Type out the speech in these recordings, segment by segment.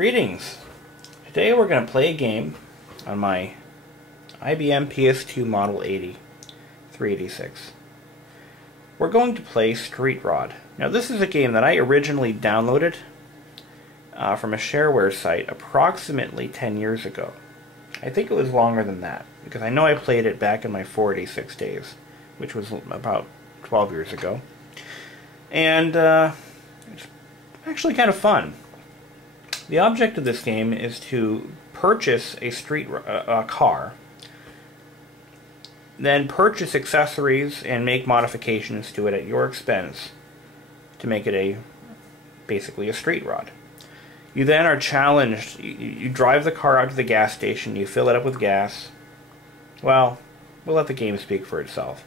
Greetings! Today we're going to play a game on my IBM PS2 Model 80 386. We're going to play Street Rod. Now this is a game that I originally downloaded from a shareware site approximately 10 years ago. I think it was longer than that, because I know I played it back in my 486 days, which was about 12 years ago. And it's actually kind of fun. The object of this game is to purchase a car, then purchase accessories and make modifications to it at your expense to make it basically a street rod. You then are challenged. You drive the car out to the gas station, you fill it up with gas. Well, we'll let the game speak for itself.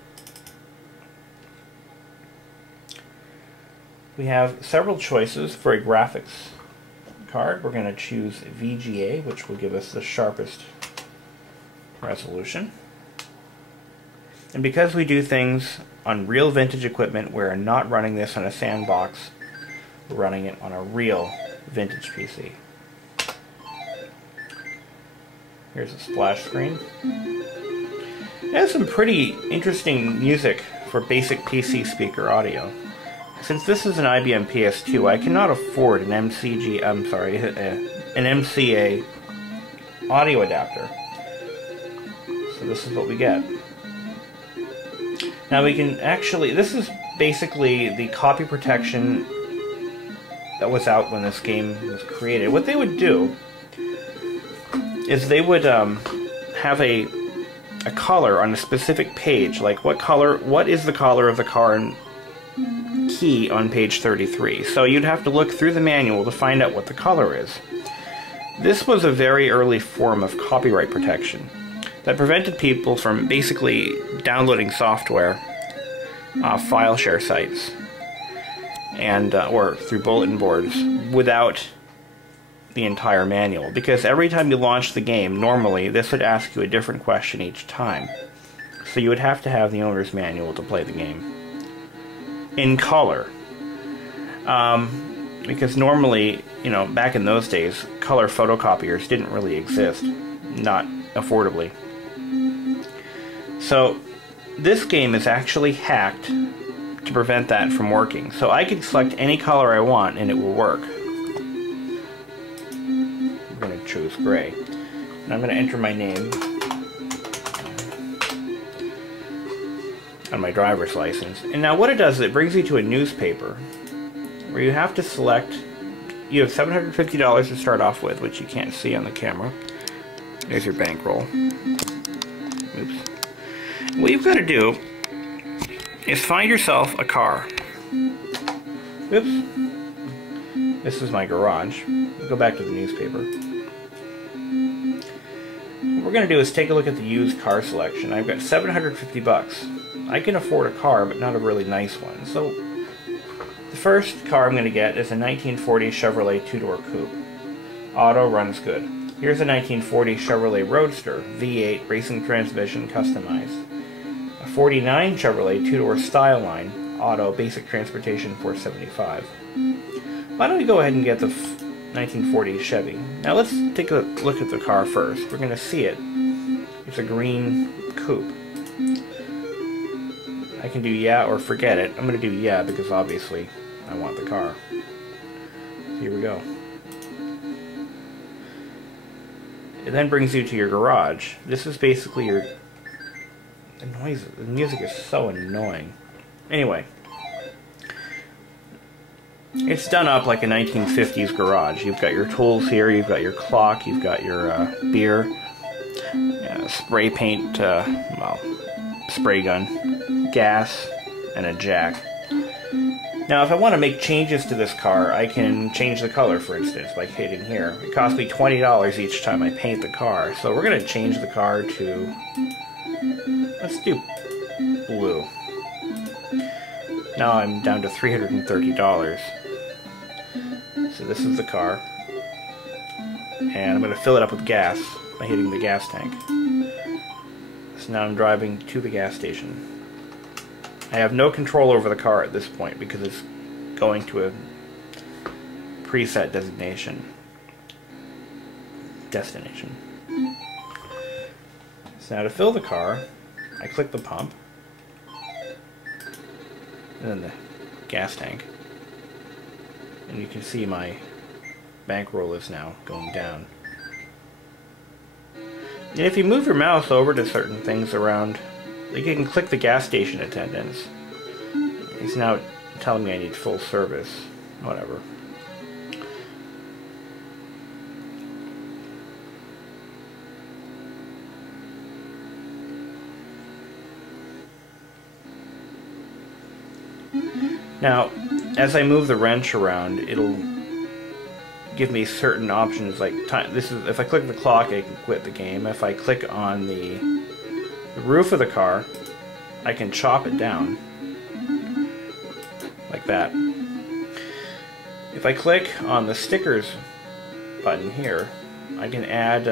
We have several choices for a graphics card. We're going to choose VGA, which will give us the sharpest resolution. And because we do things on real vintage equipment, we're not running this on a sandbox. We're running it on a real vintage PC. Here's a splash screen. It has some pretty interesting music for basic PC speaker audio. Since this is an IBM PS2, I cannot afford an MCA audio adapter. So this is what we get. Now we can actually, this is basically the copy protection that was out when this game was created. What they would do is they would have a color on a specific page, like what is the color of the car and key on page 33. So you'd have to look through the manual to find out what the color is. This was a very early form of copyright protection that prevented people from basically downloading software off file share sites and or through bulletin boards without the entire manual, because every time you launch the game, normally this would ask you a different question each time. So you would have to have the owner's manual to play the game in color, because normally, you know, back in those days, color photocopiers didn't really exist, not affordably. So this game is actually hacked to prevent that from working. So I can select any color I want and it will work. I'm going to choose gray, and I'm going to enter my name on my driver's license. And now what it does is it brings you to a newspaper where you have to select. You have $750 to start off with, which you can't see on the camera. There's your bankroll. Oops. What you've got to do is find yourself a car. Oops. This is my garage. We'll go back to the newspaper. What we're going to do is take a look at the used car selection. I've got $750. I can afford a car, but not a really nice one. So the first car I'm going to get is a 1940 Chevrolet two-door coupe. Auto, runs good. Here's a 1940 Chevrolet Roadster V8 racing transmission customized. A 49 Chevrolet two-door Styleline auto, basic transportation, $475. Why don't we go ahead and get the 1940 Chevy? Now let's take a look at the car first. We're going to see it. It's a green coupe. I can do yeah or forget it. I'm going to do yeah because obviously I want the car. Here we go. It then brings you to your garage. This is basically your... The music is so annoying. Anyway. It's done up like a 1950s garage. You've got your tools here, you've got your clock, you've got your beer, spray paint, well, spray gun, gas, and a jack. Now if I want to make changes to this car, I can change the color, for instance, by hitting here. It costs me $20 each time I paint the car, so we're going to change the car to, let's do blue. Now I'm down to $330. So this is the car, and I'm going to fill it up with gas by hitting the gas tank. So now I'm driving to the gas station. I have no control over the car at this point because it's going to a preset designation. destination. So now to fill the car, I click the pump, and then the gas tank, and you can see my bankroll is now going down. And if you move your mouse over to certain things around, like you can click the gas station attendants. He's now telling me I need full service. Whatever. Now, as I move the wrench around, it'll give me certain options. Like time. This is if I click the clock, I can quit the game. If I click on the roof of the car, I can chop it down like that. If I click on the stickers button here, I can add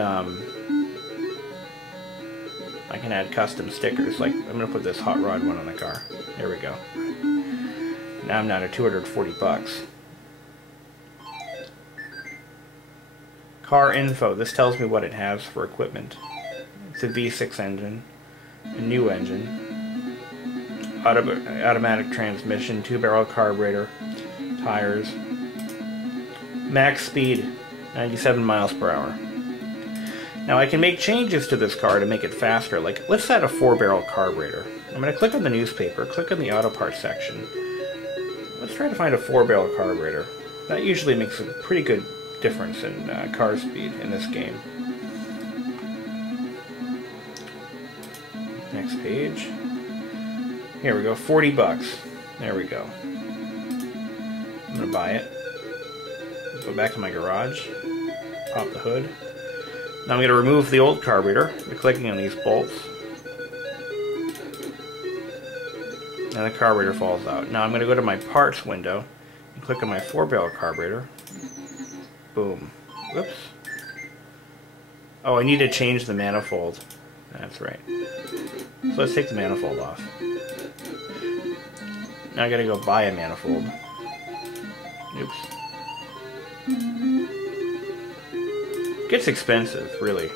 custom stickers. Like I'm gonna put this hot rod one on the car. There we go. Now I'm down to 240 bucks. Car info. This tells me what it has for equipment. It's a V6 engine, a new engine, automatic transmission, 2-barrel carburetor, tires, max speed 97 miles per hour. Now I can make changes to this car to make it faster. Like let's add a 4-barrel carburetor. I'm going to click on the newspaper, click on the auto parts section. Let's try to find a 4-barrel carburetor. That usually makes a pretty good difference in car speed in this game. Next page. Here we go, 40 bucks. There we go. I'm gonna buy it. Go back to my garage. Pop the hood. Now I'm gonna remove the old carburetor by clicking on these bolts. And the carburetor falls out. Now I'm going to go to my parts window and click on my 4-barrel carburetor. Boom. Whoops. Oh, I need to change the manifold. That's right. So let's take the manifold off. Now I got to go buy a manifold. Oops. It gets expensive, really.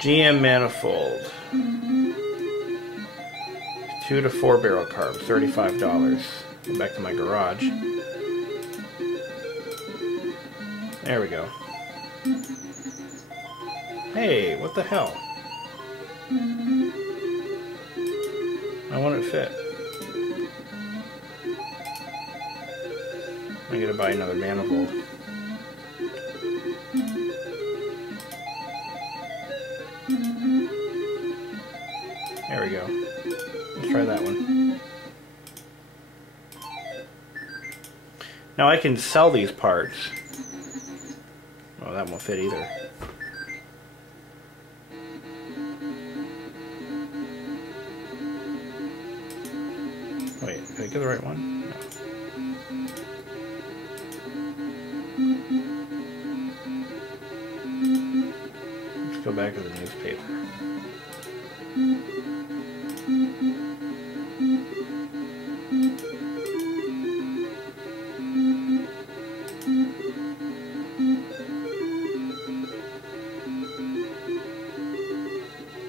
GM manifold, 2 to 4-barrel carb, $35. Go back to my garage. There we go. Hey, what the hell? I want it fit. I gotta buy another manifold. There we go. Let's try that one. Now I can sell these parts. Oh, that won't fit either. Wait, did I get the right one? No. Let's go back to the newspaper.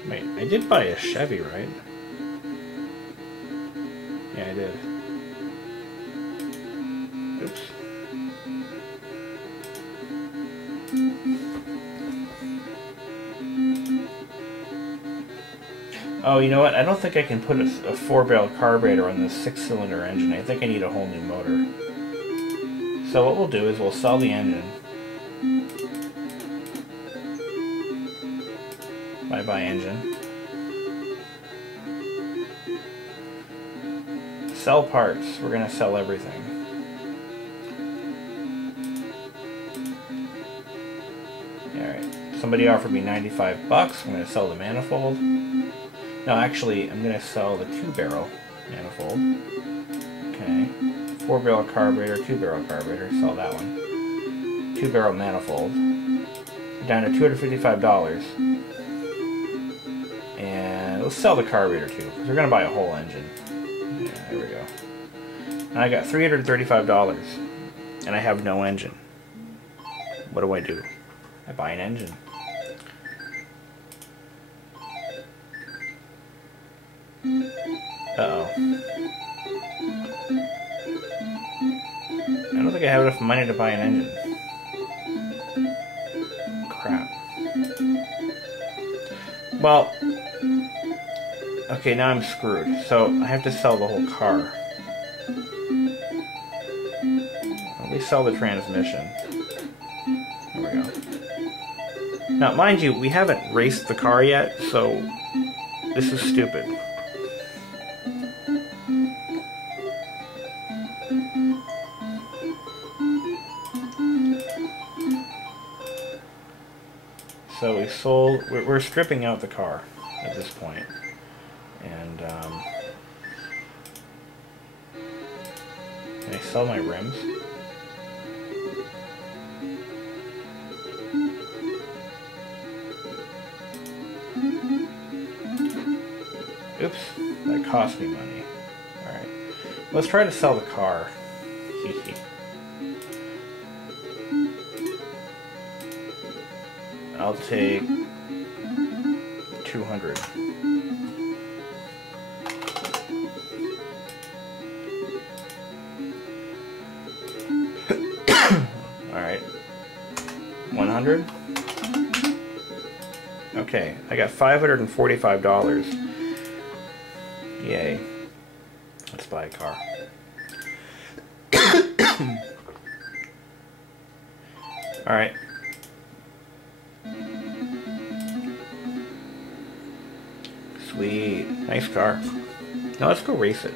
Wait, I did buy a Chevy, right? Yeah, I did. Oops. Oh, you know what? I don't think I can put a 4-barrel carburetor on this 6-cylinder engine. I think I need a whole new motor. So what we'll do is we'll sell the engine. Bye-bye engine. Sell parts. We're going to sell everything. Alright. Somebody offered me 95 bucks. I'm going to sell the manifold. No, actually, I'm going to sell the 2-barrel manifold. Okay. 4-barrel carburetor, 2-barrel carburetor. Sell that one. 2-barrel manifold. Down to $255. And let's sell the carburetor too, because we're going to buy a whole engine. Yeah, There we go. And I got $335, and I have no engine. What do? I buy an engine. Uh-oh. I don't think I have enough money to buy an engine. Crap. Well, okay, now I'm screwed. So I have to sell the whole car. At least sell the transmission. There we go. Now, mind you, we haven't raced the car yet, so this is stupid. So we sold, we're stripping out the car at this point. And, can I sell my rims? Oops, that cost me money. Alright, let's try to sell the car. Hee. I'll take 200. Alright. 100? Okay, I got $545. Yay. Let's buy a car. Alright. Sweet. Nice car. Now let's go race it.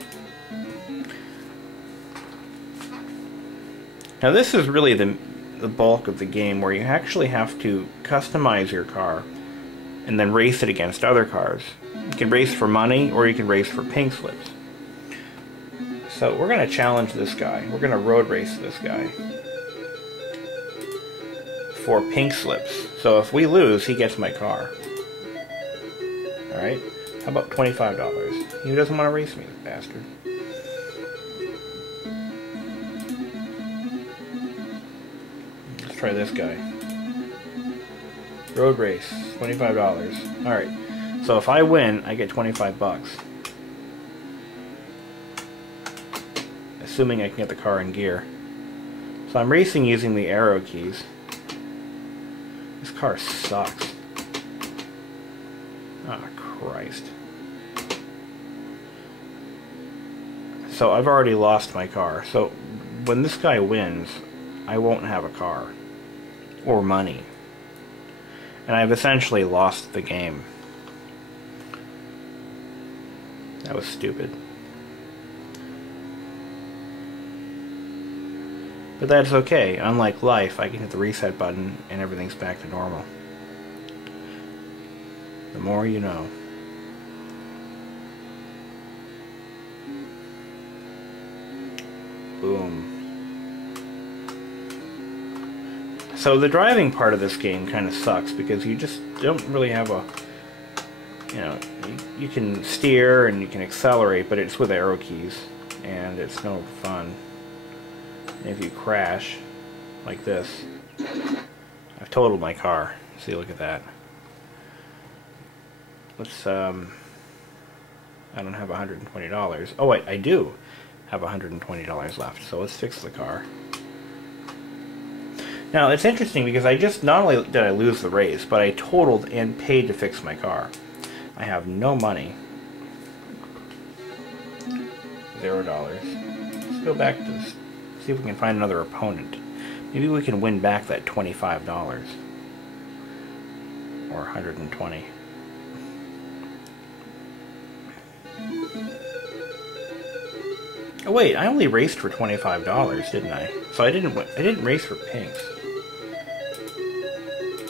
Now this is really the bulk of the game, where you actually have to customize your car and then race it against other cars. You can race for money, or you can race for pink slips. So we're going to challenge this guy. We're going to road race this guy for pink slips. So if we lose, he gets my car. Alright? How about $25? He doesn't want to race me, bastard. Let's try this guy. Road race, $25. Alright. So if I win, I get 25 bucks. Assuming I can get the car in gear. So I'm racing using the arrow keys. This car sucks. Oh, Christ. So I've already lost my car. So when this guy wins, I won't have a car. Or money. And I've essentially lost the game. That was stupid. But that's okay. Unlike life, I can hit the reset button and everything's back to normal. The more you know. Boom. So the driving part of this game kind of sucks, because you just don't really have a... You know, you can steer and you can accelerate, but it's with arrow keys, and it's no fun. If you crash, like this, I've totaled my car. See, look at that. Let's, I don't have $120. Oh wait, I do have $120 left, so let's fix the car. Now, it's interesting because not only did I lose the race, but I totaled and paid to fix my car. I have no money. $0. Let's go back to this, see if we can find another opponent. Maybe we can win back that $25. Or $120. Oh wait, I only raced for $25, didn't I? So I didn't race for pinks.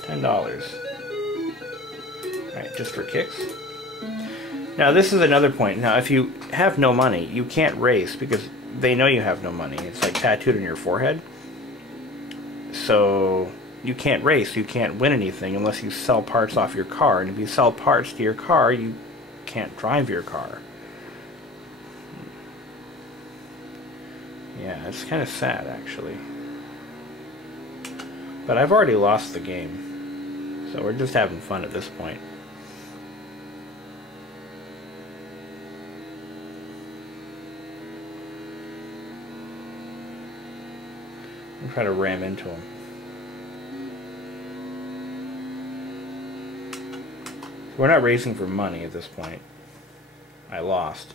$10. Alright, just for kicks. Now this is another point. Now if you have no money, you can't race because they know you have no money. It's like tattooed on your forehead. So you can't race, you can't win anything unless you sell parts off your car. And if you sell parts to your car, you can't drive your car. Yeah, it's kind of sad, actually. But I've already lost the game. So we're just having fun at this point. I'm trying to ram into him. We're not racing for money at this point. I lost.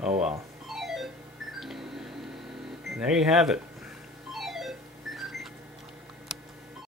Oh well. And there you have it.